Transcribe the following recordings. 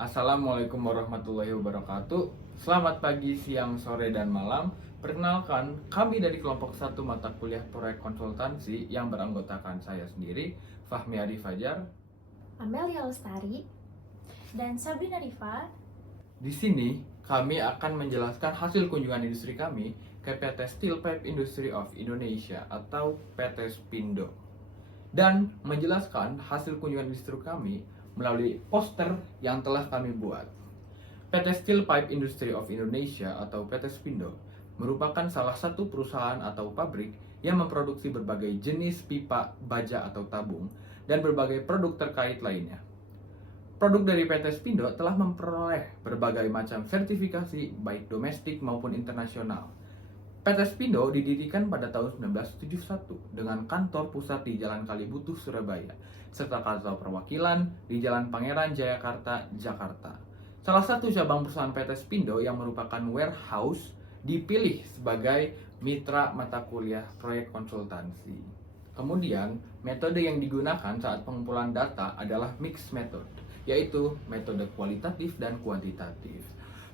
Assalamualaikum warahmatullahi wabarakatuh. Selamat pagi, siang, sore, dan malam. Perkenalkan, kami dari kelompok 1 mata kuliah proyek konsultansi yang beranggotakan saya sendiri, Fahmi Adi Fajar. Amelia Lestari dan Sabrina Rifa. Di sini, kami akan menjelaskan hasil kunjungan industri kami ke PT Steel Pipe Industry of Indonesia atau PT Spindo. Dan menjelaskan hasil kunjungan industri kami melalui poster yang telah kami buat. PT Steel Pipe Industry of Indonesia atau PT Spindo merupakan salah satu perusahaan atau pabrik yang memproduksi berbagai jenis pipa, baja atau tabung, dan berbagai produk terkait lainnya. Produk dari PT Spindo telah memperoleh berbagai macam sertifikasi baik domestik maupun internasional. PT Spindo didirikan pada tahun 1971 dengan kantor pusat di Jalan Kalibutuh, Surabaya, serta kantor perwakilan di Jalan Pangeran Jayakarta, Jakarta. Salah satu cabang perusahaan PT Spindo yang merupakan warehouse dipilih sebagai mitra mata kuliah proyek konsultansi. Kemudian, metode yang digunakan saat pengumpulan data adalah mixed method, yaitu metode kualitatif dan kuantitatif.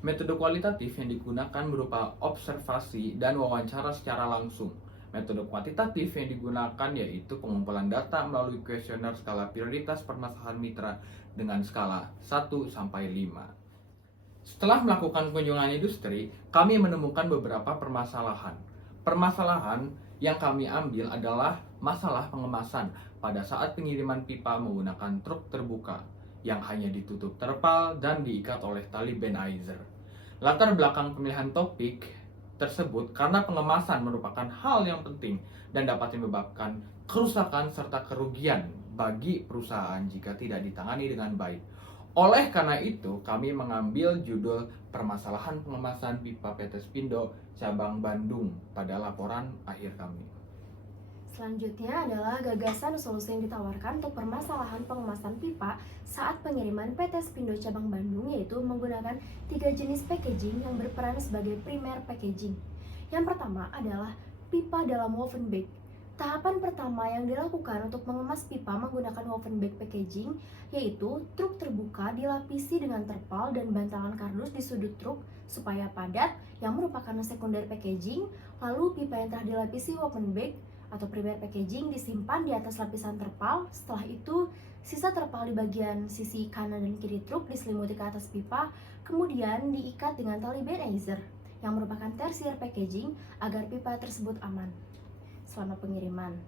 Metode kualitatif yang digunakan berupa observasi dan wawancara secara langsung. Metode kuantitatif yang digunakan yaitu pengumpulan data melalui kuesioner skala prioritas permasalahan mitra dengan skala 1 sampai 5. Setelah melakukan kunjungan industri, kami menemukan beberapa permasalahan. Permasalahan yang kami ambil adalah masalah pengemasan pada saat pengiriman pipa menggunakan truk terbuka yang hanya ditutup terpal dan diikat oleh tali Benizer. Latar belakang pemilihan topik tersebut karena pengemasan merupakan hal yang penting dan dapat menyebabkan kerusakan serta kerugian bagi perusahaan jika tidak ditangani dengan baik. Oleh karena itu, kami mengambil judul Permasalahan Pengemasan Pipa PT Spindo Cabang Bandung pada laporan akhir kami. Selanjutnya adalah gagasan solusi yang ditawarkan untuk permasalahan pengemasan pipa saat pengiriman PT Spindo Cabang Bandung, yaitu menggunakan 3 jenis packaging yang berperan sebagai primer packaging. Yang pertama adalah pipa dalam woven bag. Tahapan pertama yang dilakukan untuk mengemas pipa menggunakan woven bag packaging yaitu truk terbuka dilapisi dengan terpal dan bantalan kardus di sudut truk supaya padat yang merupakan sekunder packaging, lalu pipa yang telah dilapisi woven bag atau primer packaging disimpan di atas lapisan terpal. Setelah itu, sisa terpal di bagian sisi kanan dan kiri truk diselimuti ke atas pipa, kemudian diikat dengan tali Benizer yang merupakan tersier packaging agar pipa tersebut aman selama pengiriman.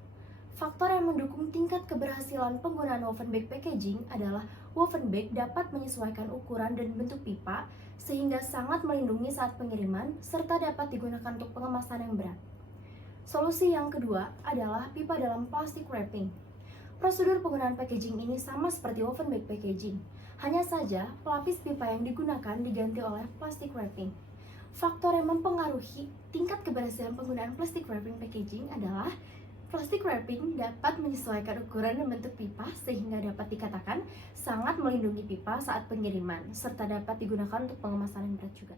Faktor yang mendukung tingkat keberhasilan penggunaan woven bag packaging adalah woven bag dapat menyesuaikan ukuran dan bentuk pipa sehingga sangat melindungi saat pengiriman serta dapat digunakan untuk pengemasan yang berat. Solusi yang kedua adalah pipa dalam plastic wrapping. Prosedur penggunaan packaging ini sama seperti woven bag packaging, hanya saja pelapis pipa yang digunakan diganti oleh plastic wrapping. Faktor yang mempengaruhi tingkat keberhasilan penggunaan plastic wrapping packaging adalah plastic wrapping dapat menyesuaikan ukuran dan bentuk pipa sehingga dapat dikatakan sangat melindungi pipa saat pengiriman serta dapat digunakan untuk pengemasan yang berat juga.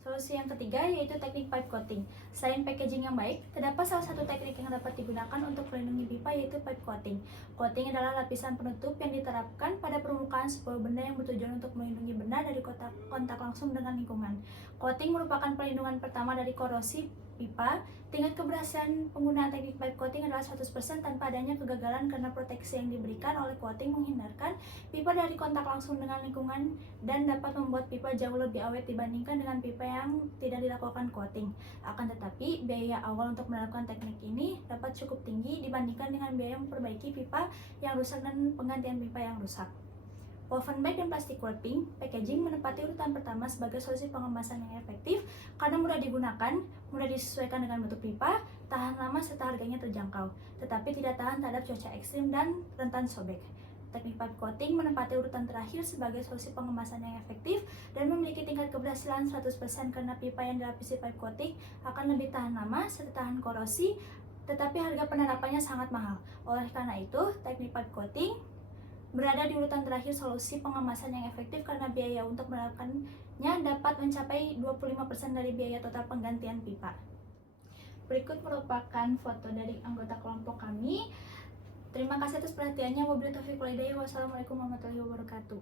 Solusi yang ketiga yaitu teknik pipe coating. Selain packaging yang baik, terdapat salah satu teknik yang dapat digunakan untuk melindungi pipa yaitu pipe coating. Coating adalah lapisan penutup yang diterapkan pada permukaan sebuah benda yang bertujuan untuk melindungi benda dari kontak langsung dengan lingkungan. Coating merupakan perlindungan pertama dari korosi pipa. Tingkat keberhasilan penggunaan teknik pipe coating adalah 100% tanpa adanya kegagalan karena proteksi yang diberikan oleh coating menghindarkan pipa dari kontak langsung dengan lingkungan dan dapat membuat pipa jauh lebih awet dibandingkan dengan pipa yang tidak dilakukan coating. Akan tetapi, biaya awal untuk menerapkan teknik ini dapat cukup tinggi dibandingkan dengan biaya memperbaiki pipa yang rusak dan penggantian pipa yang rusak. Woven bag dan plastic wrapping packaging menempati urutan pertama sebagai solusi pengemasan yang efektif karena mudah digunakan, mudah disesuaikan dengan bentuk pipa, tahan lama serta harganya terjangkau, tetapi tidak tahan terhadap cuaca ekstrim dan rentan sobek. Teknik pipe coating menempati urutan terakhir sebagai solusi pengemasan yang efektif dan memiliki tingkat keberhasilan 100% karena pipa yang dilapisi pipe coating akan lebih tahan lama serta tahan korosi, tetapi harga penerapannya sangat mahal. Oleh karena itu, teknik pipe coating berada di urutan terakhir solusi pengemasan yang efektif karena biaya untuk menerapkannya dapat mencapai 25% dari biaya total penggantian pipa. Berikut merupakan foto dari anggota kelompok kami. Terima kasih atas perhatiannya. Wabillahi taufiq wal hidayah. Wassalamualaikum warahmatullahi wabarakatuh.